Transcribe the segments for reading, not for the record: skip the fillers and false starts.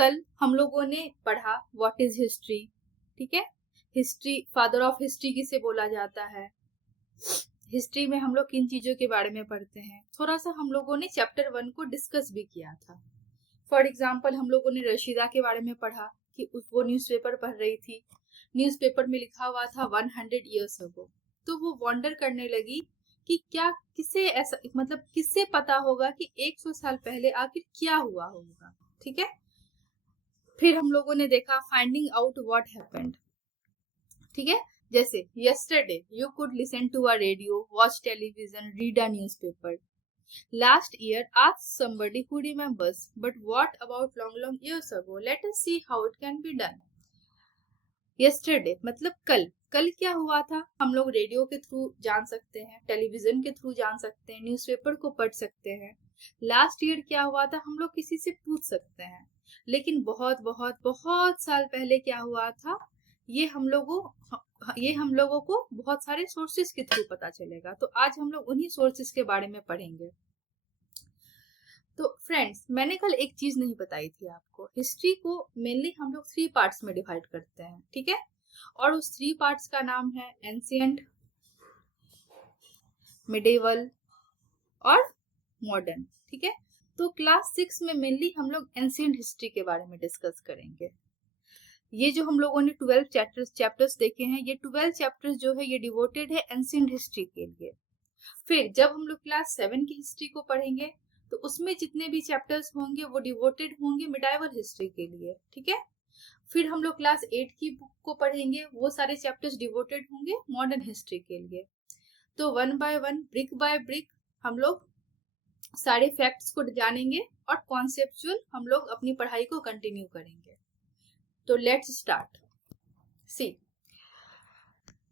कल हम लोगों ने पढ़ा व्हाट इज हिस्ट्री, ठीक है। हिस्ट्री, फादर ऑफ हिस्ट्री किसे बोला जाता है, हिस्ट्री में हम लोग किन चीजों के बारे में पढ़ते हैं, थोड़ा सा हम लोगों ने चैप्टर 1 को डिस्कस भी किया था। फॉर एग्जाम्पल हम लोगों ने रशीदा के बारे में पढ़ा कि वो न्यूज़पेपर पढ़ रही थी, न्यूज़पेपर में लिखा हुआ था 100 ईयर्स अगो। तो वो वॉन्डर करने लगी कि क्या किसे ऐसा, मतलब किससे पता होगा कि 100 साल पहले आखिर क्या हुआ होगा, ठीक है। फिर हम लोगों ने देखा फाइंडिंग आउट व्हाट हैपेंड, ठीक है। जैसे yesterday you could listen to a radio, watch television, read a newspaper. Last year, ask somebody who remembers, but what about long years ago? Let us see how it can be done. Yesterday मतलब कल, कल क्या हुआ था हम लोग radio के through जान सकते हैं, टेलीविजन के थ्रू जान सकते हैं, न्यूज़पेपर को पढ़ सकते हैं। लास्ट ईयर क्या हुआ था हम लोग किसी से पूछ सकते हैं, लेकिन बहुत बहुत बहुत साल पहले क्या हुआ था ये हम लोगों को बहुत सारे सोर्सेस के थ्रू पता चलेगा। तो आज हम लोग उन्हीं सोर्सेस के बारे में पढ़ेंगे। तो फ्रेंड्स, मैंने कल एक चीज नहीं बताई थी आपको, हिस्ट्री को मेनली हम लोग 3 पार्ट्स में डिवाइड करते हैं, ठीक है। और उस 3 पार्ट्स का नाम है एंशिएंट, मिडिवल और मॉडर्न, ठीक है। तो क्लास 6 में मेनली हम लोग एंशिएंट हिस्ट्री के बारे में डिस्कस करेंगे। ये जो हम लोगों ने 12 चैप्टर्स देखे हैं, ये 12 चैप्टर्स जो है ये डिवोटेड है एंशिएंट हिस्ट्री के लिए। फिर जब हम लोग क्लास 7 की हिस्ट्री को पढ़ेंगे तो उसमें जितने भी चैप्टर्स होंगे वो डिवोटेड होंगे मिडाइवल हिस्ट्री के लिए, ठीक है। फिर हम लोग क्लास 8 की बुक को पढ़ेंगे, वो सारे चैप्टर्स डिवोटेड होंगे मॉडर्न हिस्ट्री के लिए। तो 1 बाय 1, ब्रिक बाय ब्रिक हम लोग सारे फैक्ट्स को जानेंगे और कॉन्सेप्चुअल हम लोग अपनी पढ़ाई को कंटिन्यू करेंगे। तो let's start. See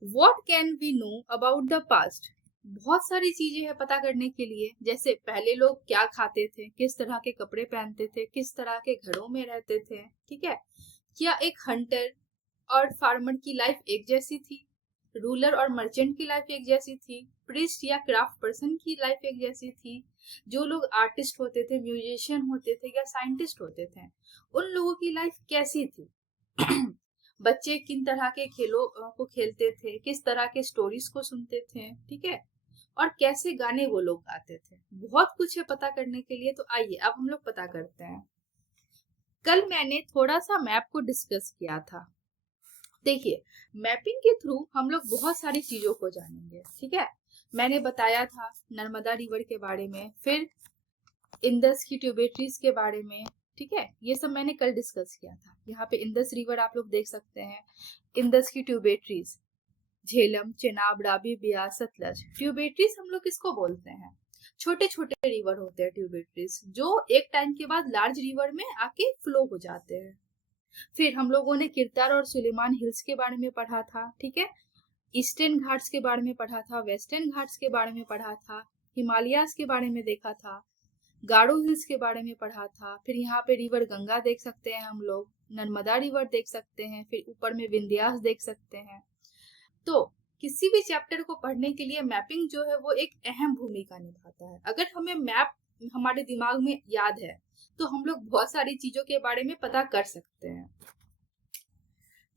what can we know about the past. बहुत सारी चीजें हैं पता करने के लिए, जैसे पहले लोग क्या खाते थे, किस तरह के कपड़े पहनते थे, किस तरह के घरों में रहते थे, ठीक है। क्या एक हंटर और फार्मर की लाइफ एक जैसी थी, रूलर और मर्चेंट की लाइफ एक जैसी थी, प्रिस्ट या क्राफ्ट पर्सन की लाइफ एक जैसी थी, जो लोग आर्टिस्ट होते थे, म्यूजिशियन होते थे या साइंटिस्ट होते थे, उन लोगों की लाइफ कैसी थी बच्चे किन तरह के खेलों को खेलते थे, किस तरह के स्टोरीज को सुनते थे, ठीक है, और कैसे गाने वो लोग गाते थे। बहुत कुछ है पता करने के लिए। तो आइए अब हम लोग पता करते हैं। कल मैंने थोड़ा सा मैप को डिस्कस किया था। देखिए, मैपिंग के थ्रू हम लोग बहुत सारी चीजों को जानेंगे, ठीक है। मैंने बताया था नर्मदा रिवर के बारे में, फिर इंदस की ट्यूबेटरीज के बारे में, ठीक है। ये सब मैंने कल डिस्कस किया था। यहाँ पे इंदस रिवर आप लोग देख सकते हैं, इंदस की ट्यूबेटरीज झेलम, चेनाब, रावी, ब्यास, सतलज। ट्यूबेटरीज हम लोग किसको बोलते हैं, छोटे छोटे रिवर होते हैं ट्यूबेटरीज, जो एक टाइम के बाद लार्ज रिवर में आके फ्लो हो जाते हैं। फिर हम लोगों ने किरतार और सुलेमान हिल्स के बारे में पढ़ा था, ठीक है। ईस्टर्न घाट्स के बारे में पढ़ा था, वेस्टर्न घाट्स के बारे में पढ़ा था, हिमालयास के बारे में देखा था, गारो हिल्स के बारे में पढ़ा था। फिर यहाँ पे रिवर गंगा देख सकते हैं हम लोग, नर्मदा रिवर देख सकते हैं, फिर ऊपर में विंध्यास देख सकते हैं। तो किसी भी चैप्टर को पढ़ने के लिए मैपिंग जो है वो एक अहम भूमिका निभाता है। अगर हमें मैप हमारे दिमाग में याद है तो हम लोग बहुत सारी चीजों के बारे में पता कर सकते हैं।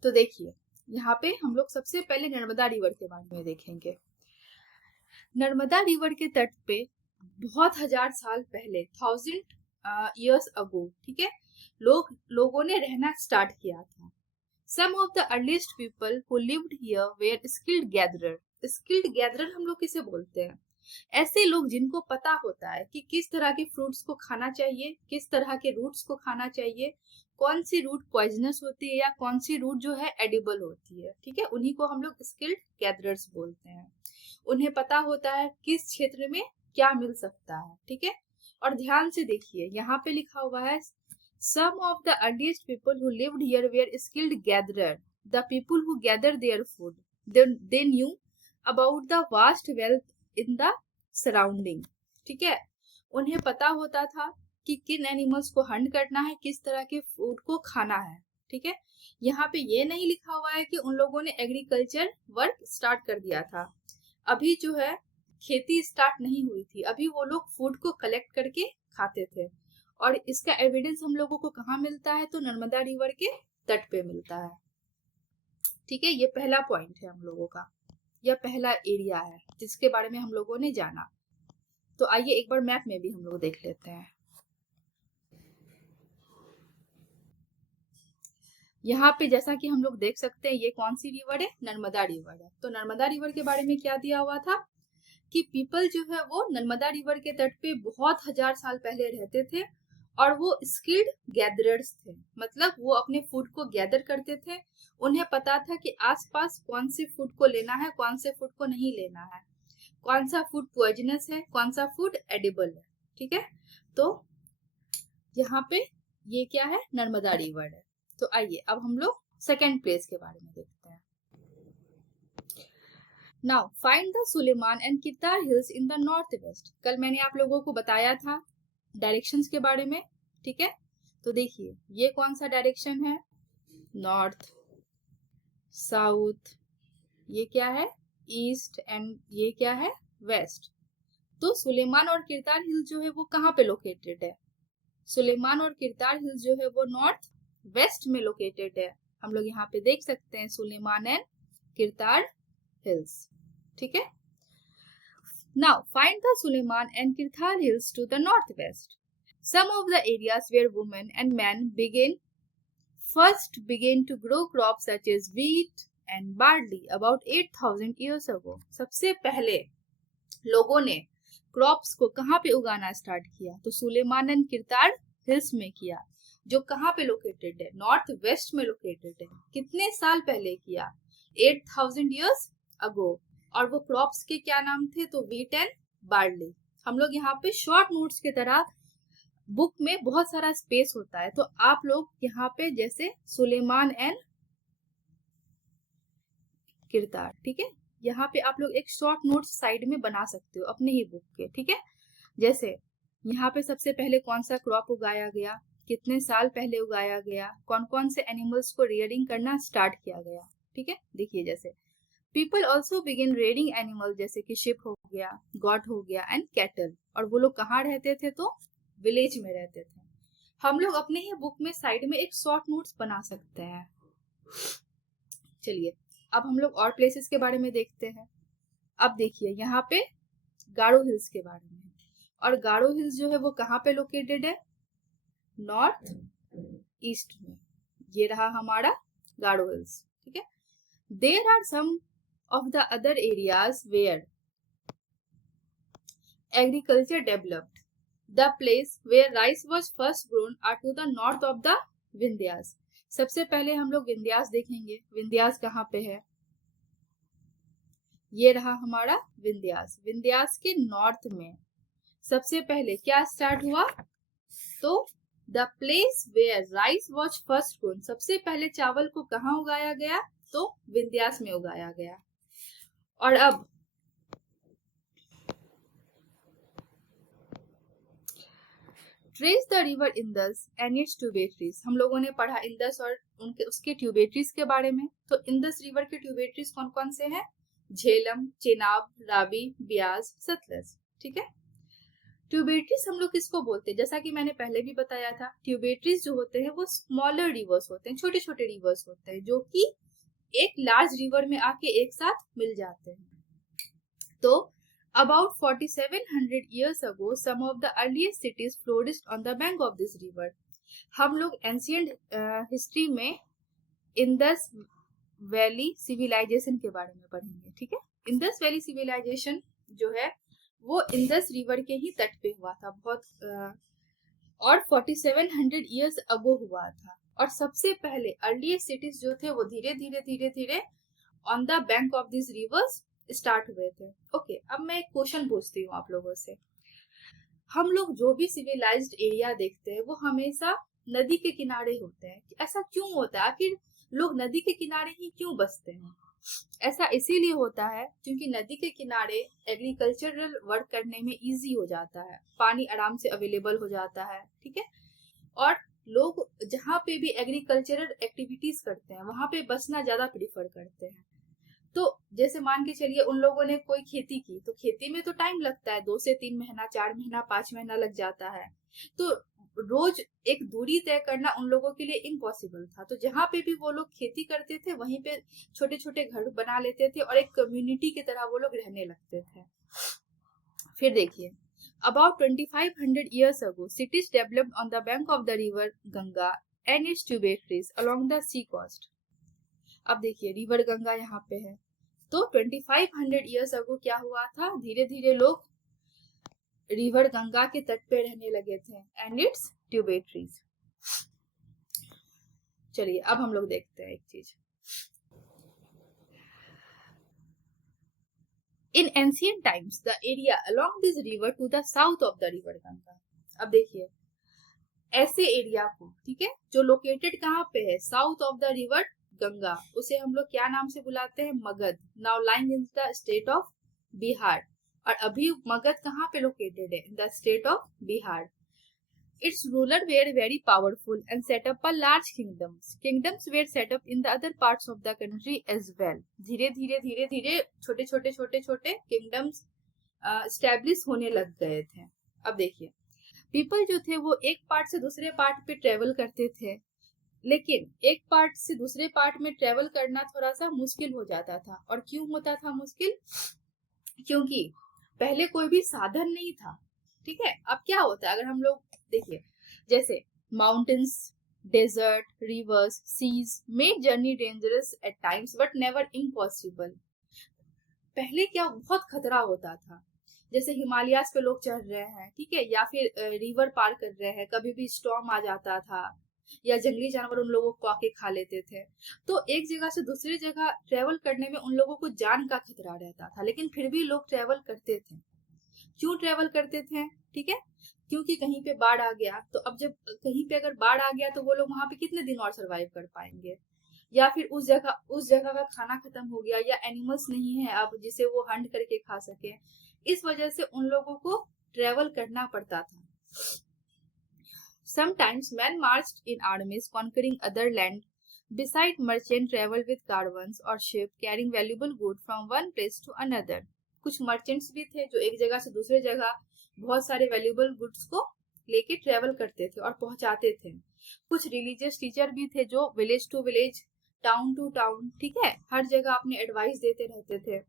तो देखिए, यहाँ पे हम लोग सबसे पहले नर्मदा रिवर के बारे में देखेंगे। नर्मदा रिवर के तट पे बहुत हजार साल पहले, 1000 years ago, ठीक है, लोगों ने रहना स्टार्ट किया था। Some of the earliest people who lived here were skilled gatherer. Skilled gatherer हम लोग किसे बोलते हैं, ऐसे लोग जिनको पता होता है कि किस तरह के फ्रूट्स को खाना चाहिए, किस तरह के रूट्स को खाना चाहिए, कौन सी रूट पॉइजनस होती है या कौन सी रूट जो है एडिबल होती है, ठीक है। उन्हीं को हम लोग स्किल्ड गैदरर्स बोलते हैं। उन्हें पता होता है किस क्षेत्र में क्या मिल सकता है, ठीक है। और ध्यान से देखिए, यहाँ पे लिखा हुआ है Some of the earliest people who lived here were skilled gatherers. The people who gathered their food, they knew about the vast wealth in the surrounding. ठीक है, उन्हें पता होता था कि किन एनिमल्स को हंट करना है, किस तरह के फूड को खाना है, ठीक है। यहाँ पे ये नहीं लिखा हुआ है कि उन लोगों ने एग्रीकल्चर वर्क स्टार्ट कर दिया था। अभी जो है खेती स्टार्ट नहीं हुई थी, अभी वो लोग फूड को कलेक्ट करके खाते थे। और इसका एविडेंस हम लोगों को कहाँ मिलता है? तो नर्मदा रिवर के तट पे मिलता है। ठीक है, ये पहला पॉइंट है हम लोगों का, यह पहला एरिया है जिसके बारे में हम लोगों ने जाना। तो आइए एक बार मैप में भी हम लोग देख लेते हैं। यहाँ पे जैसा कि हम लोग देख सकते हैं, ये कौन सी रिवर है? नर्मदा रिवर है। तो नर्मदा रिवर के बारे में क्या दिया हुआ था कि पीपल जो है वो नर्मदा रिवर के तट पे बहुत हजार साल पहले रहते थे और वो स्किल्ड गैदरर्स थे, मतलब वो अपने फूड को गैदर करते थे। उन्हें पता था कि आसपास कौन से फूड को लेना है, कौन से फूड को नहीं लेना है, कौन सा फूड पॉइजनस है, कौन सा फूड एडिबल है। ठीक है, तो यहाँ पे ये क्या है? नर्मदा रिवर है। तो आइए अब हम लोग सेकेंड प्लेस के बारे में देखते हैं। Now find the Sulaiman and Kirthar hills in the north west. कल मैंने आप लोगों को बताया था डायरेक्शंस के बारे में। ठीक है, तो देखिए ये कौन सा डायरेक्शन है? नॉर्थ, साउथ, ये क्या है? ईस्ट, एंड ये क्या है? वेस्ट। तो सुलेमान और किरतार हिल जो है वो कहाँ पे लोकेटेड है? सुलेमान और किरतार हिल जो है वो नॉर्थ वेस्ट में लोकेटेड है। हम लोग यहाँ पे देख सकते हैं सुलेमान एंड किरतार हिल्स। ठीक है, now find the Sulaiman and Kirthar hills to the north west. Some of the areas where women and man began to grow crops such as wheat and barley about 8,000 years ago. सबसे पहले लोगों ने crops को कहाँ पे उगाना स्टार्ट किया? तो सुलेमान एंड किरतार हिल्स में किया, जो कहाँ पे लोकेटेड है? नॉर्थ वेस्ट में लोकेटेड है। कितने साल पहले किया? 8,000 years ago। और वो क्रॉप्स के क्या नाम थे? तो व्हीट एंड बार्ली। हम लोग यहाँ पे शॉर्ट नोट्स की तरह, बुक में बहुत सारा स्पेस होता है, तो आप लोग यहाँ पे जैसे सुलेमान एंड किरतार, ठीक है, यहाँ पे आप लोग एक शॉर्ट नोट साइड में बना सकते हो अपने ही बुक के। ठीक है, जैसे यहाँ पे सबसे पहले कौन सा क्रॉप उगाया गया, कितने साल पहले उगाया गया, कौन कौन से एनिमल्स को रियरिंग करना स्टार्ट किया गया। ठीक है, देखिए जैसे people also begin rearing animal, जैसे कि शिप हो गया, गॉट हो गया एंड कैटल। और वो लोग कहाँ रहते थे? तो विलेज में रहते थे। हम लोग अपने ही बुक में साइड में एक शॉर्ट नोट्स बना सकते हैं। चलिए अब हम लोग और प्लेसेस के बारे में देखते हैं। अब देखिए यहाँ पे गारो हिल्स के बारे में, और गारो हिल्स जो है वो कहाँ पे लोकेटेड है? नॉर्थ ईस्ट में। ये रहा हमारा गारो हिल्स। ठीक है, there are some of the other areas where agriculture developed. The place where rice was first grown are to the north of the Vindhyas. सबसे पहले हम लोग विंध्यास देखेंगे। विंध्यास कहाँ पे है? ये रहा हमारा विंध्यास। विंध्यास के नॉर्थ में सबसे पहले क्या स्टार्ट हुआ? तो the place where rice was first grown, सबसे पहले चावल को कहाँ उगाया गया? तो विंध्यास में उगाया गया। और अब trace the river Indus and its tributaries. हम लोगों ने पढ़ा इंदस और उसके ट्यूबेटरीज के बारे में। तो इंदस रिवर के ट्यूबेटरीज कौन कौन से हैं? झेलम, चेनाब, रावी, ब्यास, सतलज। ठीक है, ट्यूबेटरीज हम लोग किसको बोलते हैं? जैसा कि मैंने पहले भी बताया था, ट्यूबेटरीज जो होते हैं वो स्मॉलर रिवर्स होते हैं, छोटे छोटे रिवर्स होते हैं जो कि एक लार्ज रिवर में आके एक साथ मिल जाते हैं। तो about 4700 years ago, some of the earliest cities flourished on the bank of this river. हम लोग एंशियंट हिस्ट्री में इंदस वैली सिविलाइजेशन के बारे में पढ़ेंगे। ठीक है, इंदस वैली सिविलाइजेशन जो है वो इंदस रिवर के ही तट पे हुआ था बहुत और 4700 years ago हुआ था। और सबसे पहले अर्लीस्ट सिटीज जो थे वो धीरे धीरे धीरे धीरे on the bank of this reverse start हुए थे। ओके, अब मैं एक क्वेश्चन पूछती हूँ आप लोगों से। हम लोग जो भी सिविलाइज्ड एरिया देखते हैं वो हमेशा नदी के किनारे होते हैं। ऐसा क्यों होता है? आखिर लोग नदी के किनारे ही क्यों बसते हैं? ऐसा इसीलिए होता है क्योंकि नदी के किनारे एग्रीकल्चरल वर्क करने में इजी हो जाता है, पानी आराम से अवेलेबल हो जाता है। ठीक है, और लोग जहाँ पे भी एग्रीकल्चरल एक्टिविटीज करते हैं वहां पे बसना ज्यादा प्रीफर करते हैं। तो जैसे मान के चलिए उन लोगों ने कोई खेती की, तो खेती में तो टाइम लगता है, 2 से 3 महीना, 4 महीना, 5 महीना लग जाता है। तो रोज एक दूरी तय करना उन लोगों के लिए इम्पॉसिबल था। तो जहाँ पे भी वो लोग खेती करते थे वहीं पे छोटे छोटे घर बना लेते थे और एक कम्युनिटी की तरह वो लोग रहने लगते थे। फिर देखिए, about 2500 years ago, cities developed on the bank of the river Ganga and its tributaries along the sea coast. अब देखिए, रिवर गंगा यहाँ पे है, तो 2500 years ago क्या हुआ था, धीरे धीरे लोग रिवर गंगा के तट पे रहने लगे थे एंड इट्स ट्यूबेटरीज। चलिए अब हम लोग देखते हैं एक चीज। In ancient times the area along this river to the south of the river Ganga. अब देखिए, ऐसे एरिया को, ठीक है, जो लोकेटेड कहाँ पे है, south of the river Ganga, उसे हम लोग क्या नाम से बुलाते हैं, Magadh. Now lying in the state of Bihar. और अभी मगध कहाँ पे लोकेटेड है, in the state of Bihar. Its rulers were very powerful and set up a large kingdoms. Kingdoms were set up in the other parts of the country as well. धीरे धीरे छोटे छोटे kingdoms establish होने लग गए थे। अब देखिए, पीपल जो थे वो एक पार्ट से दूसरे पार्ट पे ट्रेवल करते थे, लेकिन एक पार्ट से दूसरे पार्ट में ट्रेवल करना थोड़ा सा मुश्किल हो जाता था। और क्यों होता था मुश्किल, क्योंकि पहले कोई भी साधन नहीं था। ठीक है, अब क्या होता है, अगर हम लोग देखिए, जैसे mountains, deserts, rivers, seas made journey dangerous at times but never impossible. पहले क्या बहुत खतरा होता था, जैसे हिमालयास पे लोग चढ़ रहे हैं, ठीक है, या फिर रिवर पार कर रहे हैं, कभी भी स्टॉर्म आ जाता था, या जंगली जानवर उन लोगों को आके खा लेते थे। तो एक जगह से दूसरी जगह ट्रेवल करने में उन लोगों को जान का खतरा रहता था, लेकिन फिर भी लोग ट्रेवल करते थे। क्यों ट्रेवल करते थे, ठीक है, क्योंकि कहीं पे बाढ़ आ गया, तो अब जब कहीं पे अगर बाढ़ आ गया तो वो लोग वहां पे कितने दिन और सरवाइव कर पाएंगे, या फिर उस जगह का खाना खत्म हो गया, या एनिमल्स नहीं है अब जिसे वो हंट करके खा सके। इस वजह से उन लोगों को ट्रेवल करना पड़ता था। Sometimes men marched in armies conquering other land. Beside merchant travel with caravans or ship carrying valuable goods from one place to another. कुछ मर्चेंट्स भी थे जो एक जगह से दूसरे जगह बहुत सारे वैल्यूएबल गुड्स को लेके ट्रेवल करते थे और पहुंचाते थे। कुछ रिलीजियस टीचर भी थे जो village to village, town to town, ठीक है, हर जगह अपने एडवाइस देते रहते थे।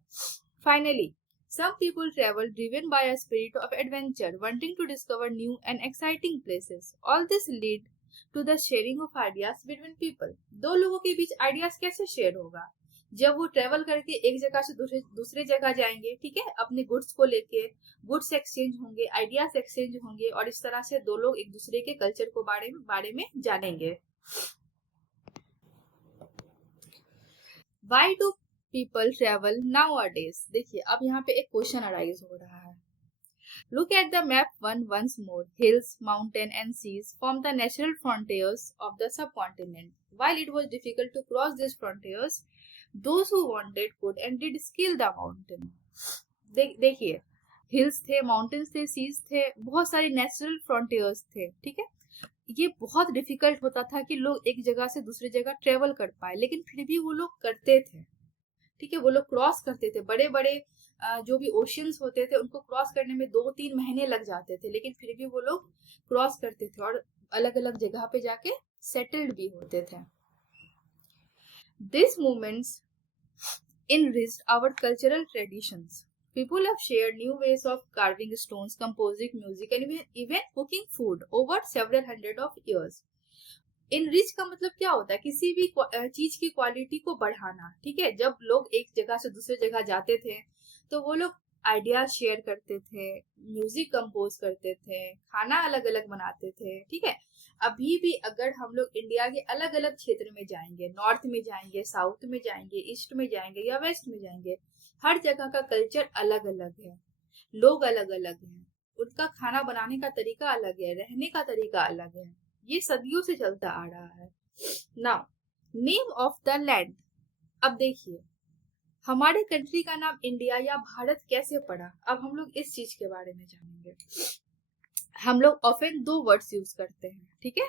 Finally some people travel driven by a spirit of adventure, wanting to discover new and exciting places. All this lead to the sharing of ideas between people. दो लोगों के बीच आइडियाज कैसे शेयर होगा, जब वो ट्रेवल करके एक जगह से दूसरे जगह जाएंगे, ठीक है, अपने गुड्स को लेके, गुड्स एक्सचेंज होंगे, आइडियाज एक्सचेंज होंगे, और इस तरह से दो लोग एक दूसरे के कल्चर को बारे में जानेंगे। Why do people travel nowadays? देखिए, अब यहाँ पे एक क्वेश्चन अराइज हो रहा है। Look at the map once more. Hills, mountain and seas form the natural frontiers of the subcontinent. While it was difficult to cross these frontiers, those who wanted could and did scale the mountain. देखिए, hills थे, mountains थे, seize थे, बहुत सारे natural frontiers थे, ठीक है। ये बहुत डिफिकल्ट होता था कि लोग एक जगह से दूसरी जगह ट्रेवल कर पाए, लेकिन फिर भी वो लोग करते थे, ठीक है, वो लोग क्रॉस करते थे। बड़े बड़े जो भी ओशियंस होते थे उनको क्रॉस करने में 2-3 महीने लग जाते थे, लेकिन फिर भी वो लोग क्रॉस करते थे और अलग अलग जगह पे जाके सेटल्ड भी होते थे। These movements enriched our cultural traditions. People have shared new ways of carving stones, composing music and even cooking food over several hundred of years. Enrich का मतलब क्या होता है, किसी भी चीज की क्वालिटी को बढ़ाना, ठीक है। जब लोग एक जगह से दूसरे जगह जाते थे तो वो लोग आइडिया शेयर करते थे, म्यूजिक कंपोज करते थे, खाना अलग अलग बनाते थे, ठीक है। अभी भी अगर हम लोग इंडिया के अलग अलग क्षेत्र में जाएंगे, नॉर्थ में जाएंगे, साउथ में जाएंगे, ईस्ट में जाएंगे या वेस्ट में जाएंगे, हर जगह का कल्चर अलग अलग है, लोग अलग अलग हैं, उनका खाना बनाने का तरीका अलग है, रहने का तरीका अलग है। ये सदियों से चलता आ रहा है। Now name of the land. अब देखिए, हमारे कंट्री का नाम इंडिया या भारत कैसे पड़ा, अब हम लोग इस चीज के बारे में जानेंगे। हम लोग ऑफन 2 वर्ड्स यूज करते हैं, ठीक है,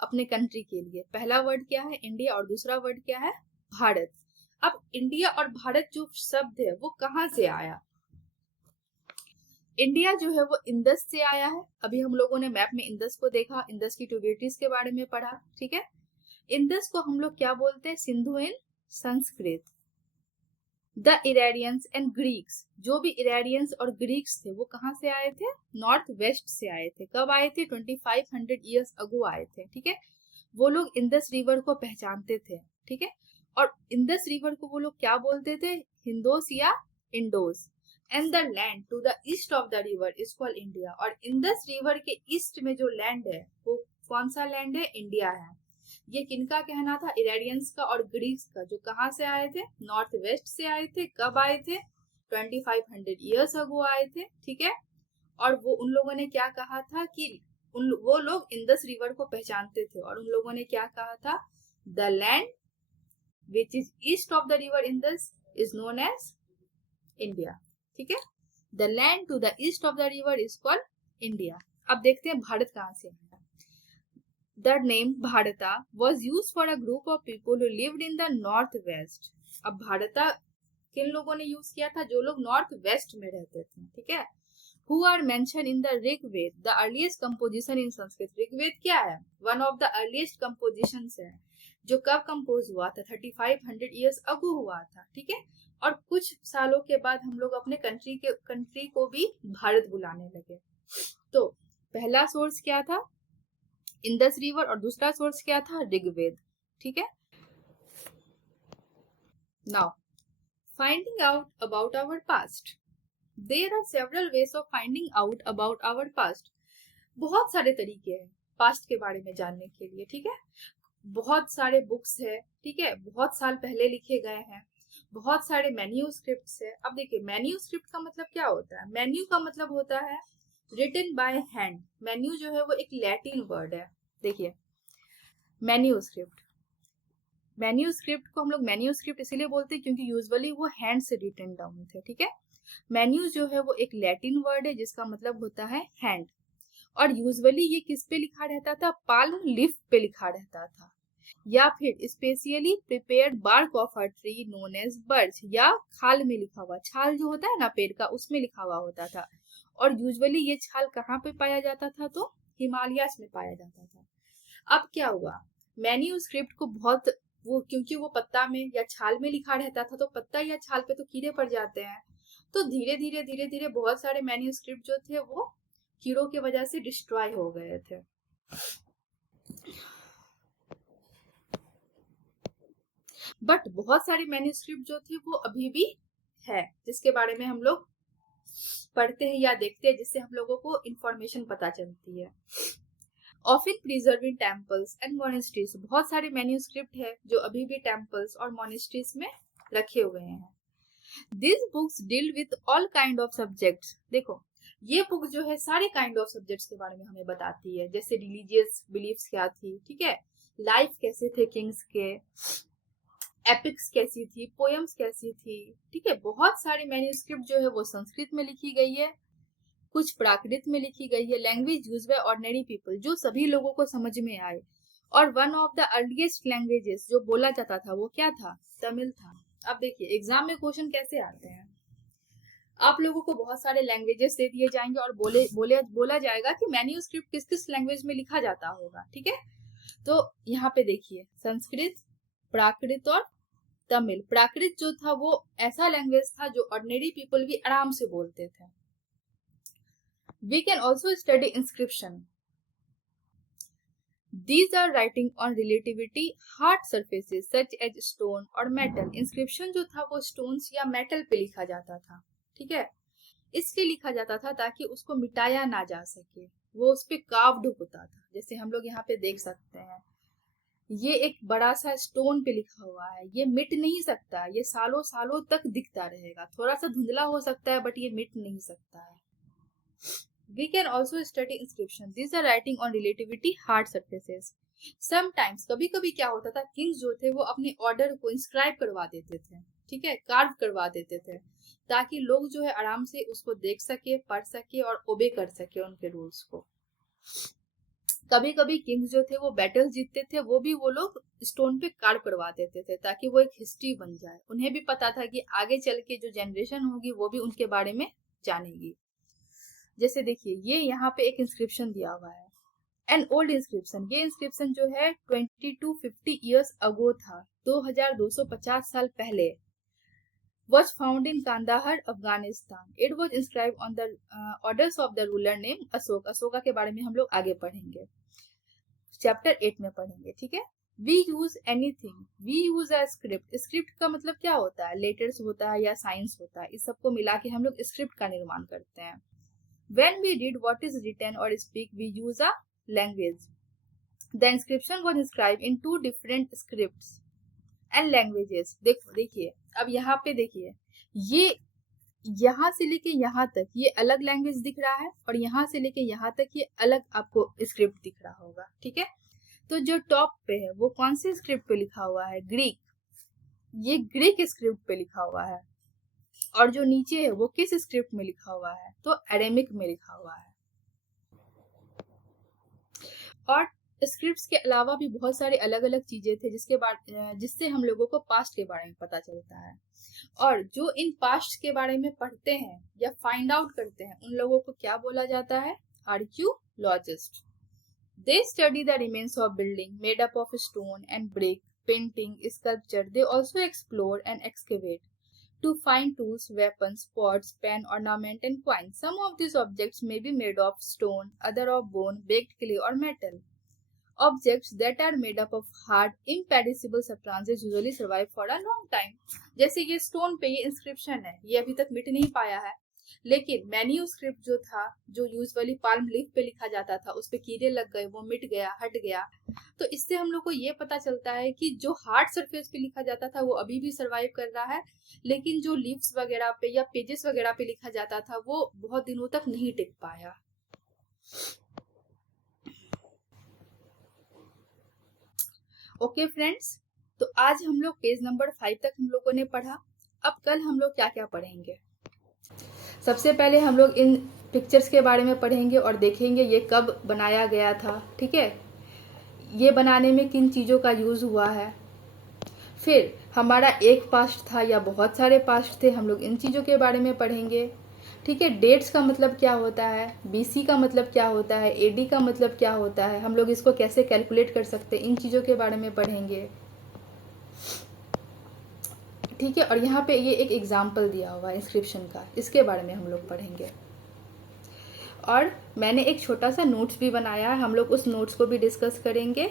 अपने कंट्री के लिए। पहला वर्ड क्या है, इंडिया, और दूसरा वर्ड क्या है, भारत। अब इंडिया और भारत जो शब्द है वो कहाँ से आया, इंडिया जो है वो इंदस से आया है। अभी हम लोगों ने मैप में इंदस को देखा, इंदस की ट्रिब्यूटरीज के बारे में पढ़ा, ठीक है। इंदस को हम लोग क्या बोलते हैं? सिंधु इन संस्कृत। द इरेरियंस एंड ग्रीक्स, जो भी इरेरियंस और ग्रीक्स थे वो कहाँ से आए थे? नॉर्थ वेस्ट से आए थे। कब आए थे? 2500 ईयर्स अगो आए थे, ठीक है। वो लोग इंदस रिवर को पहचानते थे, ठीक है। और इंदस रिवर को वो लोग क्या बोलते थे? हिंदोस या इंडोस। And the land to the east of the river is called India. और इंदस रिवर के ईस्ट में जो लैंड है वो कौन सा लैंड है? इंडिया है। ये किनका कहना था? इरेरियंस का और ग्रीक्स का, जो कहाँ से आए थे? नॉर्थ वेस्ट से आए थे। कब आए थे? 2500 ईयर्स अगो आए थे, ठीक है। और वो उन लोगों ने क्या कहा था कि वो लोग इंदस रिवर को पहचानते थे और उन लोगों ने क्या कहा था? The land which is east of the river Indus is known as India, ठीक है। The land to the east of the river is called India. अब देखते हैं भारत कहाँ से आया। The name Bharata was used for a group of people who lived in the northwest. अब भारता किन लोगों ने यूज किया था? जो लोग नॉर्थ वेस्ट में रहते थे, ठीक है। Who are mentioned in the Rigved, the earliest composition in Sanskrit. Rigveda क्या है? One of the earliest compositions है, जो कब कंपोज हुआ था? 3500 years ago हुआ था, ठीक है। और कुछ सालों के बाद हम लोग अपने कंट्री को भी भारत बुलाने लगे। तो पहला सोर्स क्या था? इंदस रिवर, और दूसरा सोर्स क्या था? ऋग्वेद, ठीक है। Now finding out about our past. There are several ways of finding out about our past. बहुत सारे तरीके हैं पास्ट के बारे में जानने के लिए, ठीक है। बहुत सारे बुक्स है, ठीक है, बहुत साल पहले लिखे गए हैं, बहुत सारे मैन्यूस्क्रिप्ट्स है। अब देखिए मैन्यूस्क्रिप्ट का मतलब क्या होता है? मैन्यू का मतलब होता है रिटन बाय हैंड। मैन्यू जो है वो एक लैटिन वर्ड है। देखिए मैन्यूस्क्रिप्ट, मैन्यूस्क्रिप्ट को हम लोग मैन्यूस्क्रिप्ट इसीलिए बोलते हैं क्योंकि यूजुअली वो हैंड से रिटन डाउन थे, ठीक है। मैन्यू जो है वो एक लैटिन वर्ड है जिसका मतलब होता है हैंड। और यूजुअली ये किस पे लिखा रहता था? पाल्म लीफ पे लिखा रहता था, या फिर specially prepared bark of a tree known as birch, या खाल में लिखा हुआ, छाल जो होता है ना पेड़ का, उसमें लिखा हुआ होता था। और यूजुअली ये छाल कहाँ पे पाया जाता था? तो हिमालयास में पाया जाता था। अब क्या हुआ? मैन्यूस्क्रिप्ट को बहुत वो, क्योंकि वो पत्ता में या छाल में लिखा रहता था, तो पत्ता या छाल पे तो कीड़े पड़ जाते हैं। तो धीरे धीरे बहुत सारे मैन्यूस्क्रिप्ट जो थे वो कीड़ों की वजह से डिस्ट्रॉय हो गए थे। बट बहुत सारे मैन्यूस्क्रिप्ट जो थे वो अभी भी है, जिसके बारे में हम लोग पढ़ते हैं या देखते हैं, जिससे हम लोगों को इंफॉर्मेशन पता चलती है। Often preserve in temples and monasteries. बहुत सारे मैन्यूस्क्रिप्ट है जो अभी भी टेम्पल्स और मोनेस्ट्रीज में रखे हुए हैं। This books deal with all kind of subjects. देखो ये बुक जो है सारे काइंड ऑफ सब्जेक्ट्स के बारे में हमें बताती है, जैसे रिलीजियस बिलीफ्स क्या थी, ठीक है, लाइफ कैसे थे किंग्स के, एपिक्स कैसी थी, पोएम्स कैसी थी, ठीक है। बहुत सारी मैन्यूस्क्रिप्ट जो है वो संस्कृत में लिखी गई है, कुछ प्राकृत में लिखी गई है, language use by ordinary people, जो सभी लोगों को समझ में आए। और one of the earliest languages जो बोला जाता था वो क्या था? तमिल था। अब देखिए एग्जाम में क्वेश्चन कैसे आते हैं। आप लोगों को बहुत सारे लैंग्वेजेस दे दिए जाएंगे और बोला जाएगा कि मैन्यूस्क्रिप्ट किस किस लैंग्वेज में लिखा जाता होगा, ठीक है। तो यहाँ पे देखिए संस्कृत, प्राकृत और तमिल। प्राकृत जो था वो ऐसा लैंग्वेज था जो ऑर्डिनरी पीपल भी आराम से बोलते थे। We can also study inscription. These are writing on relativity hard surfaces such as stone or metal. Inscription जो था वो stones या metal पे लिखा जाता था, ठीक है। इसलिए लिखा जाता था ताकि उसको मिटाया ना जा सके, वो उस पे कार्व्ड होता था। जैसे हम लोग यहाँ पे देख सकते हैं, ये एक बड़ा सा स्टोन पे लिखा हुआ है, ये मिट नहीं सकता, ये सालों सालों तक दिखता रहेगा। थोड़ा सा धुंधला हो सकता है बट ये मिट नहीं सकता है। We can also study inscription. These are writing on relativity hard surfaces. Sometimes कभी कभी क्या होता था, किंग्स जो थे वो अपने ऑर्डर को इंस्क्राइब करवा देते थे, ठीक है, कार्व करवा देते थे, ताकि लोग जो है आराम से उसको देख सके, पढ़ सके और ओबे कर सके उनके रूल्स को। कभी कभी किंग्स जो थे वो बैटल जीतते थे, वो भी वो लोग स्टोन पे कार्व करवा देते थे ताकि वो एक हिस्ट्री बन जाए। उन्हें भी पता था कि आगे चल के जो जनरेशन होगी वो भी उनके बारे में जानेगी। जैसे देखिए ये यहाँ पे एक इंस्क्रिप्शन दिया हुआ है, एन ओल्ड इंस्क्रिप्शन। ये इंस्क्रिप्शन जो है 20 to 50 ईयर्स अगो था, 2250 साल पहले। was found in Kandahar, Afghanistan. It was inscribed on the orders of the ruler named Ashok. Ashoka के बारे में हम लोग आगे पढ़ेंगे, चैप्टर 8 में पढ़ेंगे, ठीक है। We use anything, we use a script। Script का मतलब क्या होता है? लेटर्स होता है या साइंस होता है, इस सबको मिला के हम लोग स्क्रिप्ट का निर्माण करते हैं। When we read what is written or speak, we use a language. The inscription was inscribed in 2 different scripts and languages। देखिए अब यहाँ पे देखिए, ये यहाँ से लेके यहाँ तक ये अलग लैंग्वेज दिख रहा है, और यहाँ से लेके यहाँ तक ये अलग आपको स्क्रिप्ट दिख रहा होगा, ठीक है। तो जो टॉप पे है वो कौन से स्क्रिप्ट पे लिखा हुआ है? ग्रीक। ये ग्रीक स्क्रिप्ट पे लिखा हुआ है। और जो नीचे है वो किस स्क्रिप्ट में लिखा हुआ है? तो अरेमिक में लिखा हुआ है। और स्क्रिप्ट्स के अलावा भी बहुत सारे अलग अलग चीजें थे जिससे हम लोगों को पास्ट के बारे में पता चलता है। और जो इन पास्ट के बारे में पढ़ते हैं या फाइंड आउट करते हैं, उन लोगों को क्या बोला जाता है? Archaeologist. They study the remains of building made up of stone and brick, painting, sculpture. They also explore and excavate to find tools, weapons, pots, pen, ornament, and coins. Some of these objects may be made of stone, other of bone, baked clay, or metal. Objects that are made up of hard, imperishable substances usually survive for a long time. जैसे ये stone पे ये inscription है, ये अभी तक मिट नहीं पाया है, लेकिन मैन्यूस्क्रिप्ट जो था, जो यूजुअली पाल्म लीफ पे लिखा जाता था, उस पे कीड़े लग गए, वो मिट गया, हट गया। तो इससे हम लोग को ये पता चलता है कि जो हार्ड सरफेस पे लिखा जाता था वो अभी भी सरवाइव कर रहा है, लेकिन जो लीव्स वगैरह पे या पेजेस वगैरह पे लिखा जाता था वो बहुत दिनों तक नहीं टिक पाया। ओके फ्रेंड्स, तो आज हम लोग पेज नंबर 5 तक हम लोगों ने पढ़ा। अब कल हम लोग क्या क्या पढ़ेंगे? सबसे पहले हम लोग इन पिक्चर्स के बारे में पढ़ेंगे और देखेंगे ये कब बनाया गया था, ठीक है, ये बनाने में किन चीज़ों का यूज़ हुआ है। फिर हमारा एक पास्ट था या बहुत सारे पास्ट थे, हम लोग इन चीज़ों के बारे में पढ़ेंगे, ठीक है। डेट्स का मतलब क्या होता है, बीसी का मतलब क्या होता है, एडी का मतलब क्या होता है, हम लोग इसको कैसे कैलकुलेट कर सकते हैं, इन चीज़ों के बारे में पढ़ेंगे, ठीक है। और यहाँ पे ये एक एग्जाम्पल दिया हुआ है इंस्क्रिप्शन का, इसके बारे में हम लोग पढ़ेंगे। और मैंने एक छोटा सा नोट्स भी बनाया है, हम लोग उस नोट्स को भी डिस्कस करेंगे,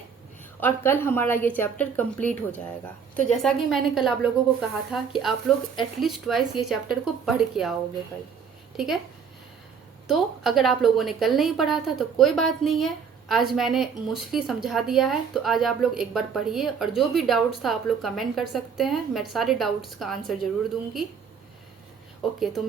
और कल हमारा ये चैप्टर कंप्लीट हो जाएगा। तो जैसा कि मैंने कल आप लोगों को कहा था कि आप लोग एटलीस्ट ट्वाइस ये चैप्टर को पढ़ के आओगे कल, ठीक है। तो अगर आप लोगों ने कल नहीं पढ़ा था तो कोई बात नहीं है, आज मैंने मोस्टली समझा दिया है, तो आज आप लोग एक बार पढ़िए, और जो भी डाउट्स था आप लोग कमेंट कर सकते हैं, मैं सारे डाउट्स का आंसर जरूर दूंगी। ओके, तो